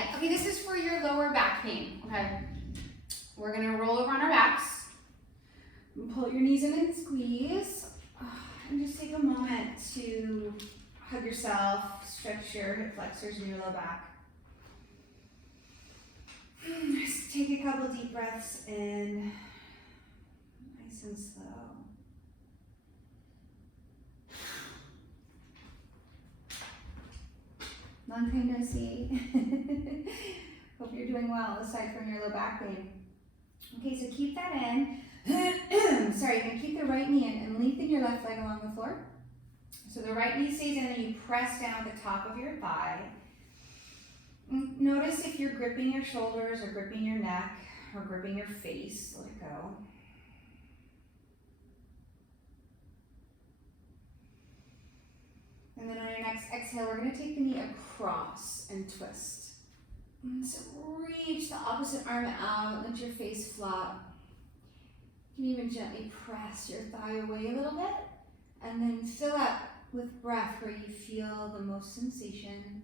leg. Okay, this is for your lower back pain, okay? We're gonna roll over on our backs. Pull your knees in and squeeze. And just take a moment to hug yourself, stretch your hip flexors and your low back. Just take a couple deep breaths in, nice and slow. Long time no see. Hope you're doing well, aside from your low back pain. Okay, so keep that in. Sorry, you're gonna keep the right knee in and lengthen your left leg along the floor. So the right knee stays in and you press down at the top of your thigh. Notice if you're gripping your shoulders or gripping your neck or gripping your face, let it go. And then on your next exhale, we're gonna take the knee across and twist. So reach the opposite arm out, let your face flop. You can even gently press your thigh away a little bit, and then fill up with breath where you feel the most sensation.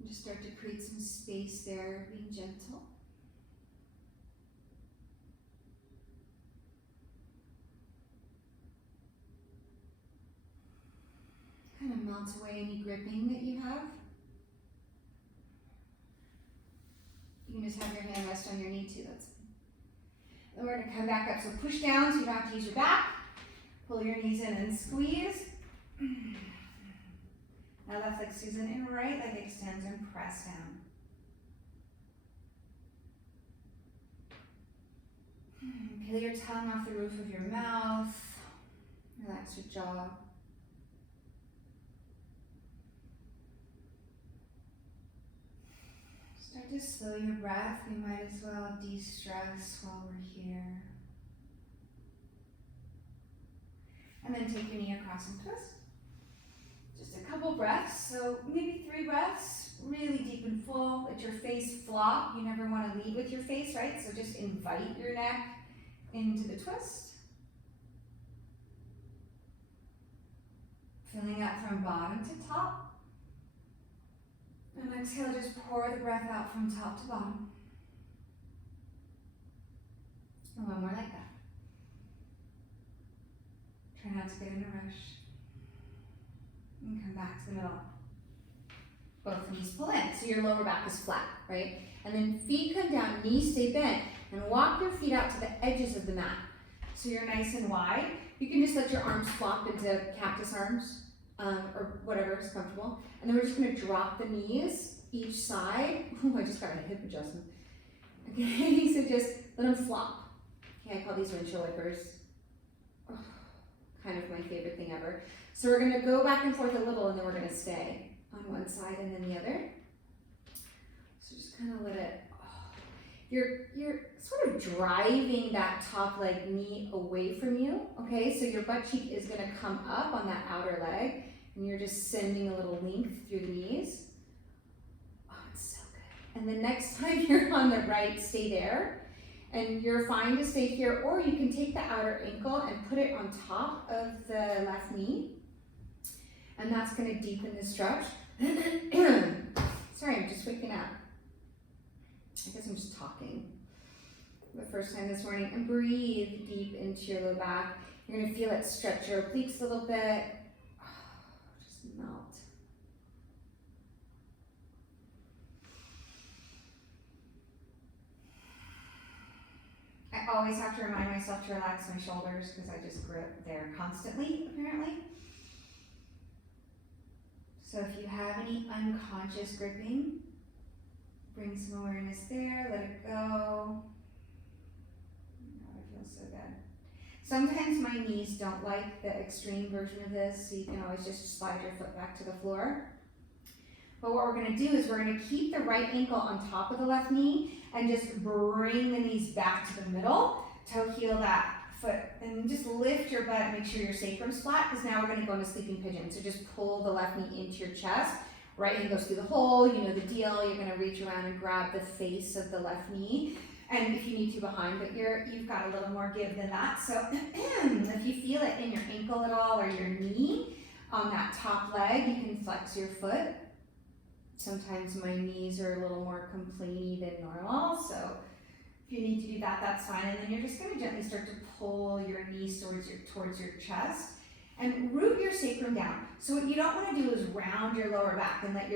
And just start to create some space there, being gentle. Kind of melt away any gripping that you have. You can just have your hand rest on your knee too, that's fine. Then we're gonna come back up, so push down so you don't have to use your back. Pull your knees in and squeeze. Now left leg stays in and right leg extends and press down. Peel your tongue off the roof of your mouth. Relax your jaw. Start to slow your breath. We might as well de-stress while we're here. And then take your knee across and twist. Just a couple breaths, so maybe 3 breaths, really deep and full. Let your face flop. You never want to lead with your face, right? So just invite your neck into the twist. Filling up from bottom to top. And exhale, just pour the breath out from top to bottom. And one more like that. Try not to get in a rush. And come back to the middle. Both knees pull in, so your lower back is flat, right? And then feet come down, knees stay bent, and walk your feet out to the edges of the mat. So you're nice and wide. You can just let your arms flop into cactus arms, or whatever is comfortable. And then we're just gonna drop the knees each side. Oh, I just got a hip adjustment. Okay, so just let them flop. Okay, I call these windshield wipers. Oh, kind of my favorite thing ever. So we're gonna go back and forth a little and then we're gonna stay on one side and then the other. So just kind of let it, you're sort of driving that top leg knee away from you, okay? So your butt cheek is gonna come up on that outer leg and you're just sending a little length through the knees. Oh, it's so good. And the next time you're on the right, stay there. And you're fine to stay here, or you can take the outer ankle and put it on top of the left knee. And that's gonna deepen the stretch. Sorry, I'm just waking up. I guess I'm just talking the first time this morning. And breathe deep into your low back. You're gonna feel it stretch your obliques a little bit. Just melt. I always have to remind myself to relax my shoulders because I just grip there constantly, apparently. So if you have any unconscious gripping, bring some awareness there, let it go. Oh, it feels so good. Sometimes my knees don't like the extreme version of this, so you can always just slide your foot back to the floor. But what we're gonna do is we're gonna keep the right ankle on top of the left knee and just bring the knees back to the middle to heel that foot. And just lift your butt, make sure your sacrum's flat, because now we're gonna go into sleeping pigeon. So just pull the left knee into your chest. Right hand goes through the hole, you know the deal. You're gonna reach around and grab the face of the left knee. And if you need to behind, but you've got a little more give than that. So if you feel it in your ankle at all or your knee on that top leg, you can flex your foot sometimes my knees are a little more complainy than normal, so if you need to do that, that's fine. And then you're just gonna gently start to pull your knees towards your chest and root your sacrum down. So what you don't wanna do is round your lower back and let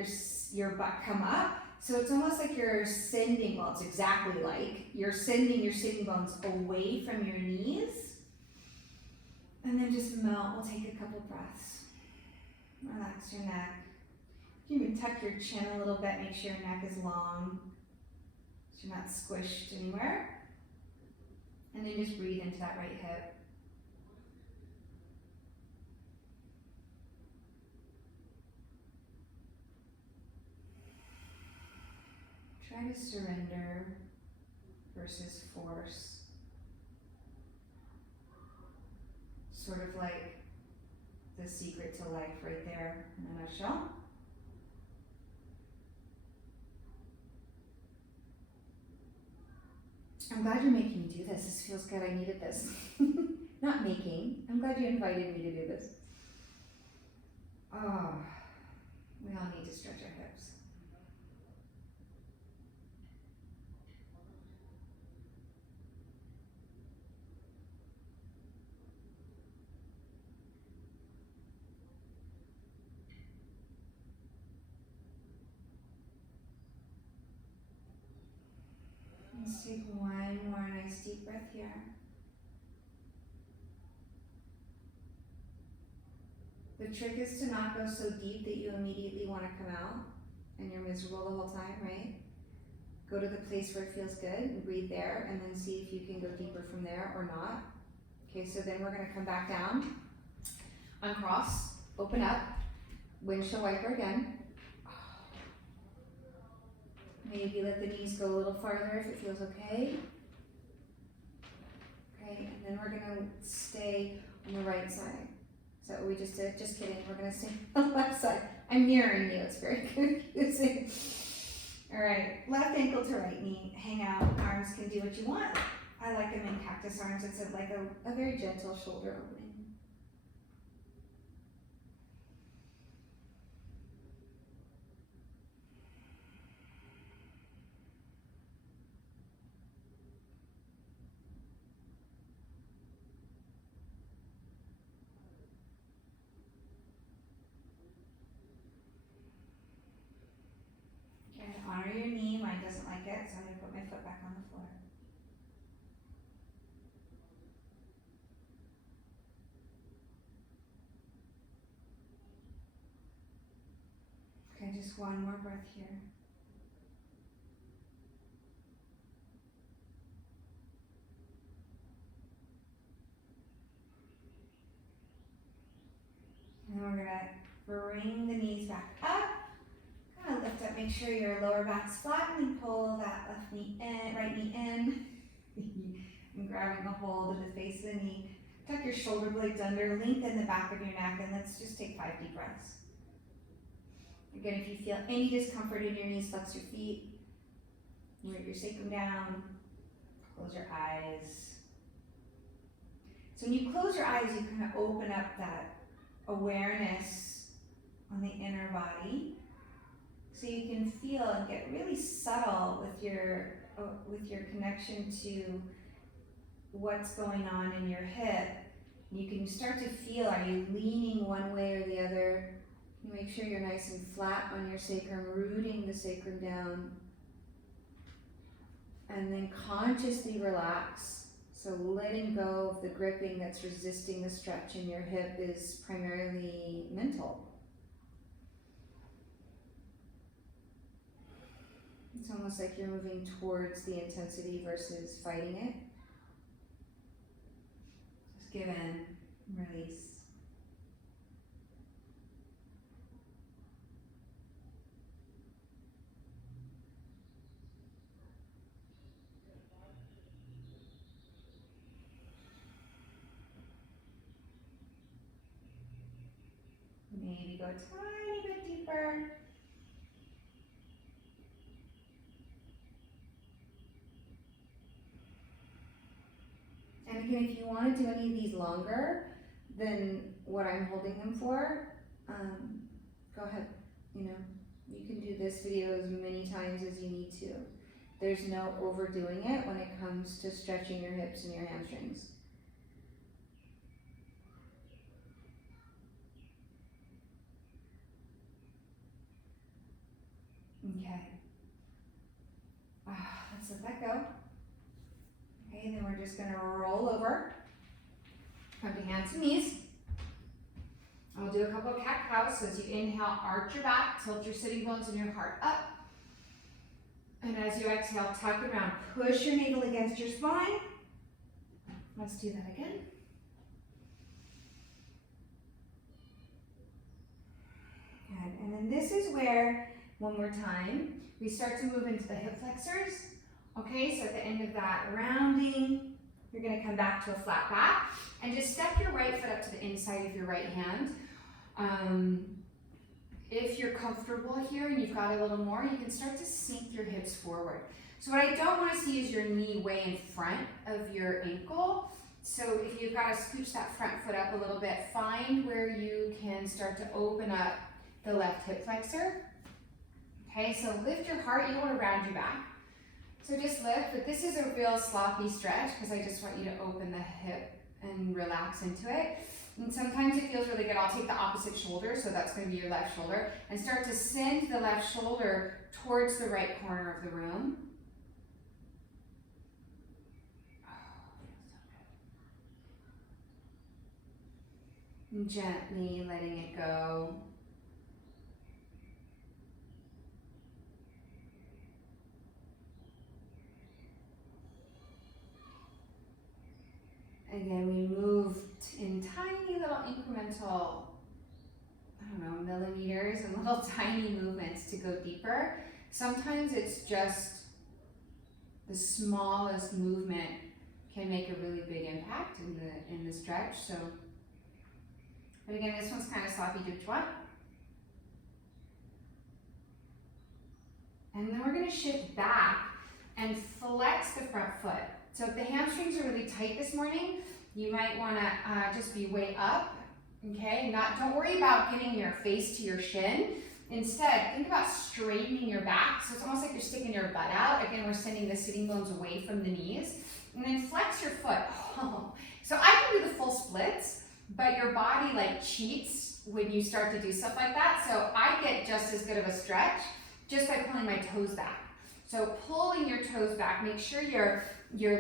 your butt come up. So it's almost like you're sending, well, it's exactly like you're sending your sitting bones away from your knees. And then just melt. We'll take a couple breaths. Relax your neck. You can tuck your chin a little bit, make sure your neck is long, so you're not squished anywhere. And then just breathe into that right hip. Try to surrender versus force. Sort of like the secret to life right there in a nutshell. I'm glad you're making me do this. This feels good. I needed this. Not making. I'm glad you invited me to do this. Oh, we all need to stretch our hips. Let's take one more nice deep breath here. The trick is to not go so deep that you immediately want to come out and you're miserable the whole time, right? Go to the place where it feels good and breathe there, and then see if you can go deeper from there or not. Okay, so then we're going to come back down, uncross, open up, windshield wiper again. Maybe let the knees go a little farther if it feels okay. Okay, and then we're gonna stay on the right side. Is that what we just did? Just kidding, we're gonna stay on the left side. I'm mirroring you, it's very confusing. All right, left ankle to right knee, hang out, arms can do what you want. I like them in cactus arms. It's like a very gentle shoulder opening. Honor your knee. Mine doesn't like it, so I'm going to put my foot back on the floor. Okay, just one more breath here. And we're going to bring the knees back up. Kind of lift up, make sure your lower back's flat, and then pull that left knee in, right knee in. I'm grabbing a hold of the face of the knee. Tuck your shoulder blades under, lengthen the back of your neck, and let's just take 5 deep breaths. Again, if you feel any discomfort in your knees, flex your feet, root your sacrum down, close your eyes. So when you close your eyes, you kind of open up that awareness on the inner body. So you can feel and get really subtle with your connection to what's going on in your hip. You can start to feel, are you leaning one way or the other? You make sure you're nice and flat on your sacrum, rooting the sacrum down. And then consciously relax. So letting go of the gripping that's resisting the stretch in your hip is primarily mental. It's almost like you're moving towards the intensity versus fighting it. Just give in, release. Maybe go a tiny bit deeper. And again, if you want to do any of these longer than what I'm holding them for, go ahead. You can do this video as many times as you need to. There's no overdoing it when it comes to stretching your hips and your hamstrings. Okay. Let's let that go. Okay, then we're just gonna roll over. Come to hands and knees. I'll do a couple of cat-cows. So as you inhale, arch your back, tilt your sitting bones and your heart up. And as you exhale, tuck it around. Push your navel against your spine. Let's do that again. Good. And then this is where, one more time, we start to move into the hip flexors. Okay, so at the end of that rounding, you're gonna come back to a flat back and just step your right foot up to the inside of your right hand. If you're comfortable here and you've got a little more, you can start to sink your hips forward. So what I don't want to see is your knee way in front of your ankle. So if you've got to scooch that front foot up a little bit, find where you can start to open up the left hip flexor. Okay, so lift your heart, you don't want to round your back. So just lift, but this is a real sloppy stretch because I just want you to open the hip and relax into it. And sometimes it feels really good. I'll take the opposite shoulder, so that's going to be your left shoulder, and start to send the left shoulder towards the right corner of the room. And gently letting it go. Again, we moved in tiny little incremental, millimeters and little tiny movements to go deeper. Sometimes it's just the smallest movement can make a really big impact in the stretch. So, but again, this one's kind of sloppy. Do what you want. And then we're going to shift back and flex the front foot. So if the hamstrings are really tight this morning, you might want to just be way up, okay? Don't worry about getting your face to your shin. Instead, think about straightening your back. So it's almost like you're sticking your butt out. Again, we're sending the sitting bones away from the knees. And then flex your foot. Oh. So I can do the full splits, but your body cheats when you start to do stuff like that. So I get just as good of a stretch just by pulling my toes back. So pulling your toes back, make sure your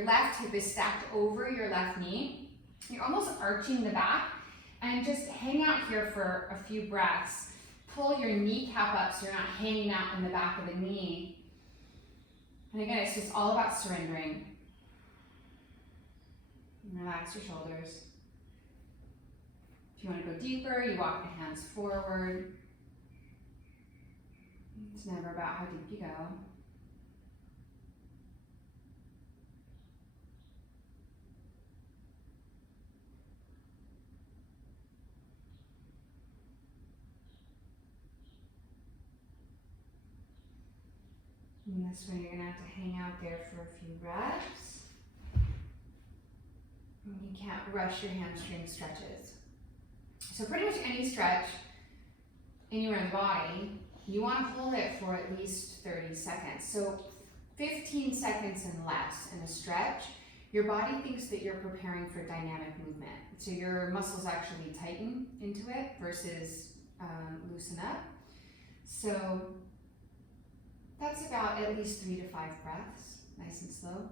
left hip is stacked over your left knee. You're almost arching the back, and just hang out here for a few breaths. Pull your kneecap up so you're not hanging out in the back of the knee. And again, it's just all about surrendering. And relax your shoulders. If you want to go deeper, you walk the hands forward. It's never about how deep you go. And this one, you're going to have to hang out there for a few reps. And you can't rush your hamstring stretches. So pretty much any stretch in your own body, you want to hold it for at least 30 seconds. So 15 seconds and less in a stretch, your body thinks that you're preparing for dynamic movement. So your muscles actually tighten into it versus loosen up. So that's about at least 3 to 5 breaths, nice and slow,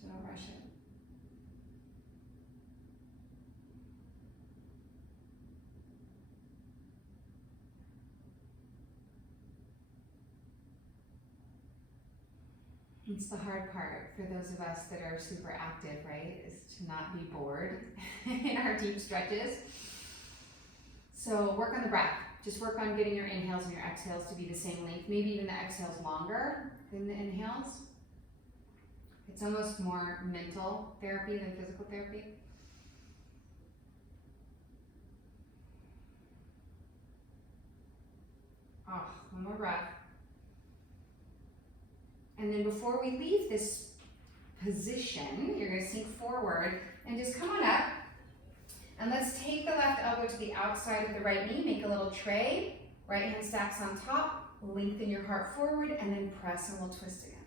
so don't rush it. It's the hard part for those of us that are super active, right, is to not be bored in our deep stretches. So work on the breath. Just work on getting your inhales and your exhales to be the same length. Maybe even the exhales longer than the inhales. It's almost more mental therapy than physical therapy. One more breath. And then before we leave this position, you're going to sink forward and just come on up. And let's take the left elbow to the outside of the right knee, make a little tray, right hand stacks on top, Lengthen your heart forward and then press and we'll twist again.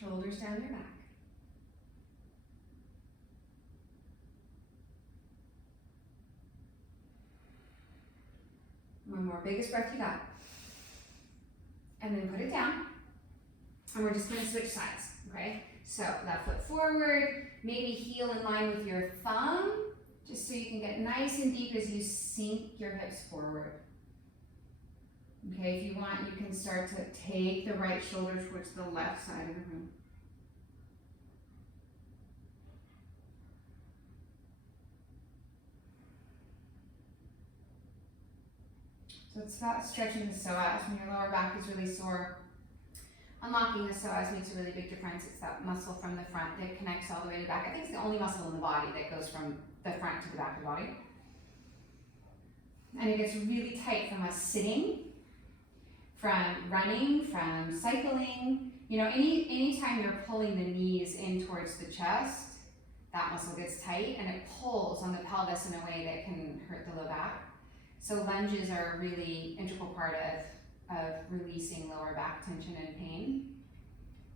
Shoulders down your back. One more, biggest breath you got. And then put it down. And we're just gonna switch sides, okay? So left foot forward, maybe heel in line with your thumb, just so you can get nice and deep as you sink your hips forward. Okay, if you want, you can start to take the right shoulder towards the left side of the room. So it's about stretching the psoas. When your lower back is really sore, unlocking the psoas makes a really big difference. It's that muscle from the front that connects all the way to the back. I think it's the only muscle in the body that goes from the front to the back of the body. And it gets really tight from us sitting, from running, from cycling. You know, anytime you're pulling the knees in towards the chest, that muscle gets tight and it pulls on the pelvis in a way that can hurt the low back. So lunges are a really integral part of releasing lower back tension and pain.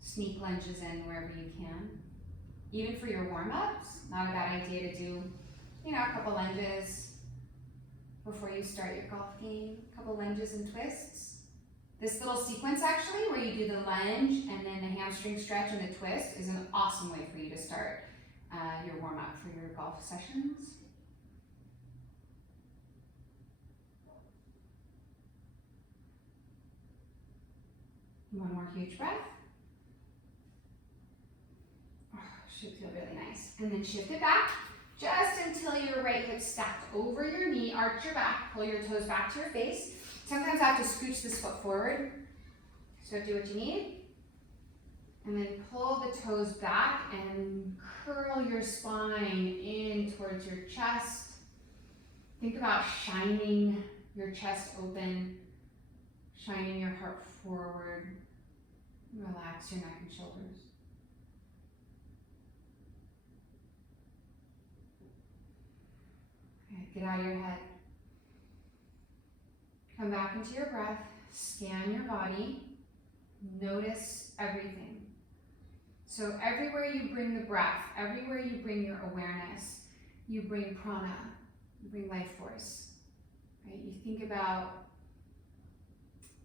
Sneak lunges in wherever you can. Even for your warm-ups, not a bad idea to do, you know, a couple lunges before you start your golf game. A couple lunges and twists. This little sequence actually, where you do the lunge and then the hamstring stretch and the twist, is an awesome way for you to start your warm-up for your golf sessions. One more huge breath. Oh, should feel really nice. And then shift it back just until your right hip stacked over your knee. Arch your back, pull your toes back to your face. Sometimes I have to scooch this foot forward. So do what you need. And then pull the toes back and curl your spine in towards your chest. Think about shining your chest open, shining your heart forward. Relax your neck and shoulders. Okay, get out of your head. Come back into your breath. Scan your body. Notice everything. So everywhere you bring the breath, everywhere you bring your awareness, you bring prana, you bring life force. Right? You think about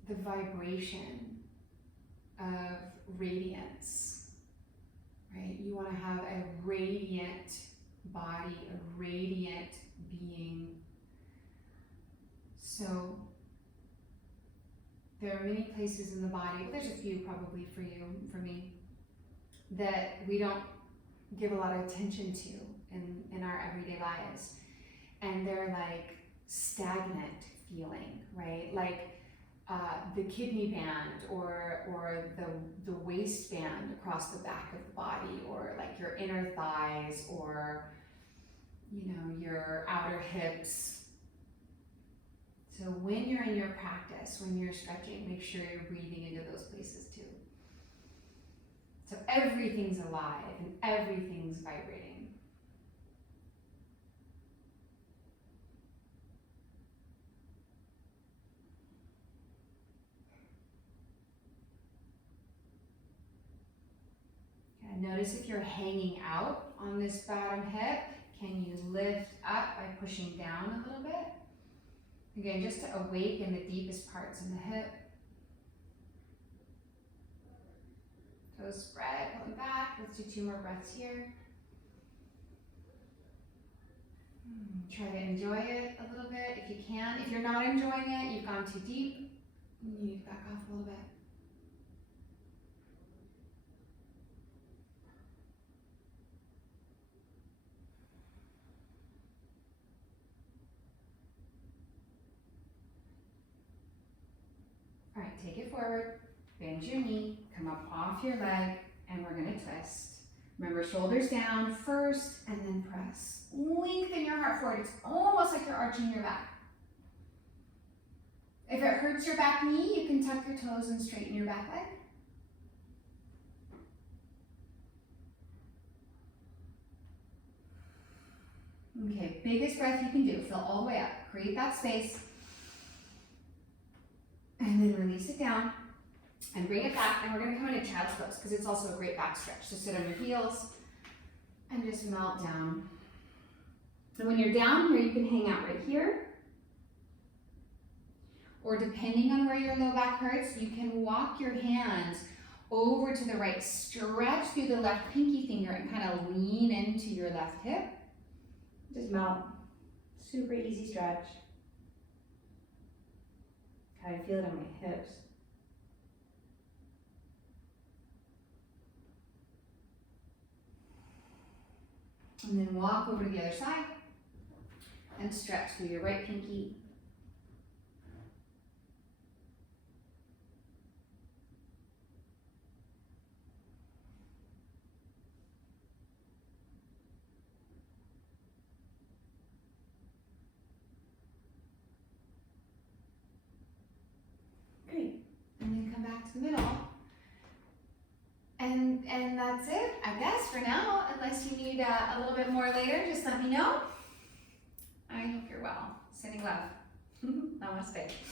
the vibration of radiance, right? You want to have a radiant body, a radiant being. So there are many places in the body, well, there's a few probably for you, for me, that we don't give a lot of attention to in our everyday lives. And they're like stagnant feeling, right? Like the kidney band or the waistband across the back of the body, or like your inner thighs, or you know, your outer hips. So when you're in your practice, when you're stretching, make sure you're breathing into those places too. So everything's alive and everything's vibrating. Notice if you're hanging out on this bottom hip, can you lift up by pushing down a little bit? Again, just to awaken the deepest parts in the hip. Toes spread, pulling back. Let's do 2 more breaths here. Try to enjoy it a little bit if you can. If you're not enjoying it, you've gone too deep, you need to back off a little bit. All right, take it forward, bend your knee, come up off your leg, and we're gonna twist. Remember, shoulders down first, and then press. Lengthen your heart forward. It's almost like you're arching your back. If it hurts your back knee, you can tuck your toes and straighten your back leg. Okay, biggest breath you can do. Fill all the way up. Create that space. And then release it down and bring it back. And we're gonna come into child's pose because it's also a great back stretch. So sit on your heels and just melt down. And when you're down here, you can hang out right here. Or depending on where your low back hurts, you can walk your hands over to the right. Stretch through the left pinky finger and kind of lean into your left hip. Just melt. Super easy stretch. I feel it on my hips. And then walk over to the other side and stretch through your right pinky. Great. And then come back to the middle. And that's it, I guess, for now. Unless you need a little bit more later, just let me know. I hope you're well. Sending love. Namaste.